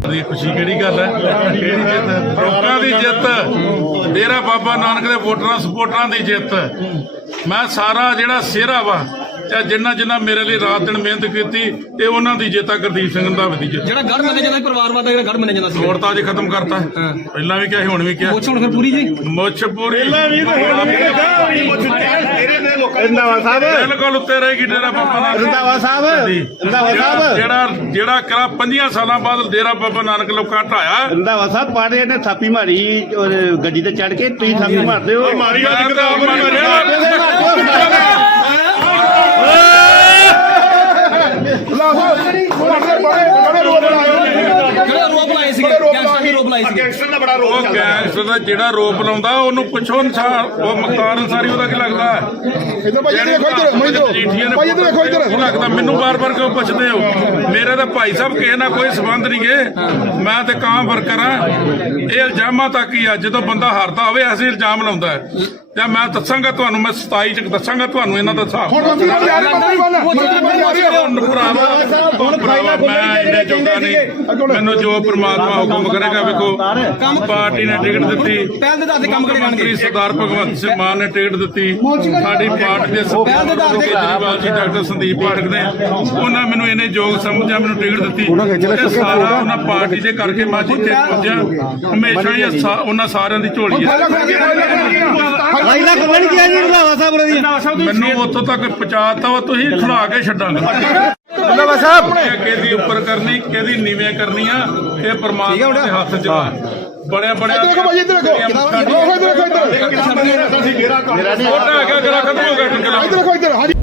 ਦੀ ਖੁਸ਼ੀ ਕਿਹੜੀ ਗੱਲ ਹੈ? ਕਿਹੜੀ ਜਿੱਤ ਲੋਕਾਂ ਦੀ ਜਿੱਤ ਡੇਰਾ ਬਾਬਾ ਨਾਨਕ ਦੇ ਵੋਟਰਾਂ ਸਪੋਰਟਰਾਂ ਦੀ ਜਿੱਤ ਮੈਂ ਸਾਰਾ ਜਿਹੜਾ ਸਿਹਰਾ ਵਾ ਤੇ ਜਿੰਨਾ ਜਿੰਨਾ ਮੇਰੇ ਲਈ ਰਾਤ ਦਿਨ ਮਿਹਨਤ ਕੀਤੀ ਇਹ ਉਹਨਾਂ ਦੀ ਜਿੱਤ ਗੁਰਦੀਪ ਸਿੰਘ ਰੰਧਾਵੇ ਦੀ ਜਿੱਤ ਜਿਹੜਾ ਗੜ ਮੰਨਿਆ ਜਾਂਦਾ ਸੀ, ਪਰਿਵਾਰਵਾਦ ਦਾ ਜਿਹੜਾ ਗੜ ਮੰਨਿਆ ਜਾਂਦਾ ਸੀ। ਹੋਰ ਤਾਂ ਅੱਜ ਖਤਮ ਕਰਤਾ। ਪਹਿਲਾਂ ਵੀ ਕਿਹਾ ਸੀ ਹੁਣ ਵੀ ਕਿਹਾ। ਪੁੱਛ ਹੁਣ ਫਿਰ ਪੂਰੀ ਜੀ? ਮੁੱਛ ਪੂਰੀ। ਰੰਦਾਵਾ ਸਾਹਿਬ। ਬਿਲਕੁਲ ਉੱਤੇ ਰਹੇਗੀ ਡੇਰਾ ਬਾਬਾ ਨਾਨਕ। ਰੰਦਾਵਾ ਸਾਹਿਬ ਰੰਦਾਵਾ ਜਿਹੜਾ ਸਾਹਿਬ। ਜਿਹੜਾ ਜਿਹੜਾ ਕਰਾ 50 ਸਾਲਾਂ ਬਾਅਦ ਡੇਰਾ ਬਾਬਾ ਨਾਨਕ ਲੋਕਾਂ ਢਾਇਆ। ਰੰਦਾਵਾ ਸਾਹਿਬ ਪਾੜੇ ਨੇ ਥਾਪੀ ਮਾਰੀ ਔਰ ਗੱਡੀ ਤੇ ਚੜ ਕੇ ਤੁਸੀਂ ਥਾਪੀ ਮਾਰਦੇ ਹੋ। ਮਾਰੀ ਅੱਜ ਕਿਤਾਬ ਮਾਰਿਆ ਕਿਹੜਾ ਰੋਪ ਲਾਏ ਸੀਗੇ? ਗੈਂਗਸਟਰ ਦੇ ਰੋਪ ਲਾਏ ਸੀਗੇ। ਉਹ ਗੈਂਗਸਟਰ ਦਾ ਜਿਹੜਾ ਰੋਪ ਲਾਉਂਦਾ ਉਹਨੂੰ ਪੁੱਛੋ ਅਨਸਾਰ। ਉਹ ਮੁਖਤਾਰ ਅਨਸਾਰੀ ਉਹਦਾ ਕੀ ਲੱਗਦਾ? ਇੱਧਰ ਭਾਈ ਇੱਧਰ ਦੇਖੋ ਇੱਧਰ ਮੈਂ ਇੱਧਰ ਭਾਈ ਇੱਧਰ ਦੇਖੋ ਇੱਧਰ। ਲੱਗਦਾ ਮੈਨੂੰ ਬਾਰ-ਬਾਰ ਕਿਉਂ ਪੁੱਛਦੇ ਹੋ? ਮੇਰੇ ਤਾਂ ਭਾਈ ਸਾਹਿਬ ਕਿਸੇ ਨਾਲ ਕੋਈ ਸਬੰਧ ਨਹੀਂ ਗੇ। ਮੈਂ ਤੇ ਕਾਂ ਵਰਕਰ ਆ ਇਹ ਇਲਜ਼ਾਮਾਂ ਤੱਕ ਹੀ ਆ ਜਦੋਂ ਬੰਦਾ ਹਾਰਦਾ ਹੋਵੇ ਐਸੇ ਇਲਜ਼ਾਮ ਲਾਉਂਦਾ ਹੈ। ਤੇ ਮੈਂ ਦੱਸਾਂਗਾ ਤੁਹਾਨੂੰ ਮੈਂ 27 ਚ ਦੱਸਾਂਗਾ ਤੁਹਾਨੂੰ ਇਹਨਾਂ ਦਾ ਹਿਸਾਬ। ਹੁਣ ਮੰਤਰੀ ਜਾ ਰਹੇ ਮੰਤਰੀ ਬਣ ਮੈਂ ਇਹਨੇ ਜੋਗਾ ਨਹੀਂ। ਮੈਨੂੰ ਜੋ ਪ੍ਰਮਾਤਮਾ ਹੁਕਮ ਕਰੇਗਾ ਵੇਖੋ ਪਾਰਟੀ ਨੇ ਟਿਕਟ ਦਿੱਤੀ। ਪਹਿਲ ਦੇ ਆਧਾਰ ਤੇ ਕੰਮ ਕਰੇ ਜਾਣਗੇ ਮੰਤਰੀ ਸਰਦਾਰ ਭਗਵੰਤ ਸਿੰਘ ਮਾਨ ਨੇ ਟਿਕਟ ਦਿੱਤੀ। ਸਾਡੀ ਪਾਰਟੀ ਦੇ ਪਹਿਲ ਦੇ ਆਧਾਰ ਤੇ ਕੇਜਰੀਵਾਲ ਜੀ ਡਾਕਟਰ ਸੰਦੀਪ ਪਾਠਕ ਨੇ। ਉਹਨਾਂ ਮੈਨੂੰ ਇਹਨੇ ਯੋਗ ਸਮਝਿਆ ਮੈਨੂੰ ਟਿਕਟ ਦਿੱਤੀ। ਸਾਰਾ ਉਹਨਾਂ ਪਾਰਟੀ ਦੇ ਕਰਕੇ ਮੈਂ ਜਿੱਥੇ ਪਹੁੰਚਿਆ ਹਮੇਸ਼ਾ ਹੀ ਉਹਨਾਂ ਸਾਰਿਆਂ ਦੀ ਝੋਲੀ ਹੈ। ਮੈਨੂੰ ਉੱਥੋਂ ਤੱਕ ਪਹੁੰਚਾਤਾ ਵਾ ਤੁਸੀਂ ਖੜਾ ਕੇ ਛੱਡਾਂਗੇ। ਰੰਦਾਵਾ ਸਾਹਿਬ। ਇਹ ਕਿਹਦੀ ਉੱਪਰ ਕਰਨੀ ਕਿਹਦੀ ਨੀਵੇਂ ਕਰਨੀ ਆ ਇਹ ਪਰਮਾਤਮਾ ਦੇ ਹੱਥ 'ਚ ਵਾ ਬੜਿਆ ਬੜਿਆ ਦੇਖੋ ਭਾਈ ਇੱਧਰ ਦੇਖੋ। ਦੇਖੋ ਇੱਧਰ ਦੇਖੋ। ਇੱਧਰ ਛੋਟਾ ਹੈਗਾ ਗਰਾ ਖਤਮ ਹੋ ਗਿਆ ਟਿਕਲਾ ਇੱਧਰ ਦੇਖੋ ਇੱਧਰ। ਹਾਂਜੀ